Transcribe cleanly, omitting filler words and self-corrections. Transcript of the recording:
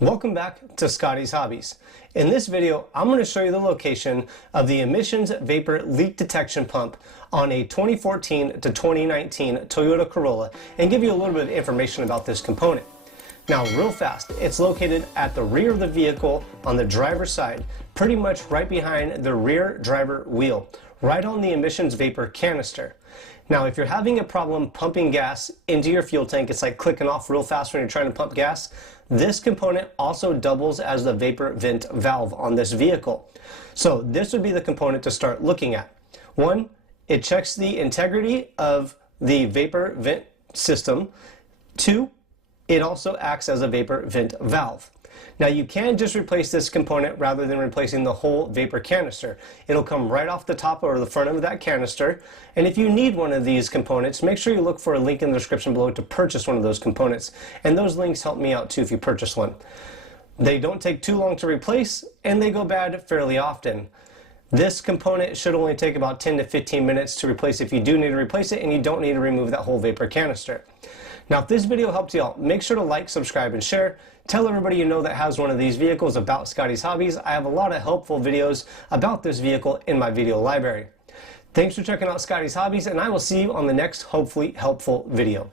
Welcome back to Scotty's Hobbies. In this video, I'm going to show you the location of the emissions vapor leak detection pump on a 2014 to 2019 Toyota Corolla and give you a little bit of information about this component. Now, real fast, it's located at the rear of the vehicle on the driver's side, pretty much right behind the rear driver wheel, right on the emissions vapor canister. Now, if you're having a problem pumping gas into your fuel tank, it's like clicking off real fast when you're trying to pump gas, this component also doubles as the vapor vent valve on this vehicle. So this would be the component to start looking at. One, it checks the integrity of the vapor vent system. Two, it also acts as a vapor vent valve. Now, you can just replace this component rather than replacing the whole vapor canister. It'll come right off the top or the front of that canister. And if you need one of these components, make sure you look for a link in the description below to purchase one of those components. And those links help me out too if you purchase one. They don't take too long to replace and they go bad fairly often. This component should only take about 10 to 15 minutes to replace if you do need to replace it, and you don't need to remove that whole vapor canister. Now, if this video helped you out, make sure to like, subscribe, and share. Tell everybody you know that has one of these vehicles about Scotty's Hobbies. I have a lot of helpful videos about this vehicle in my video library. Thanks for checking out Scotty's Hobbies, and I will see you on the next hopefully helpful video.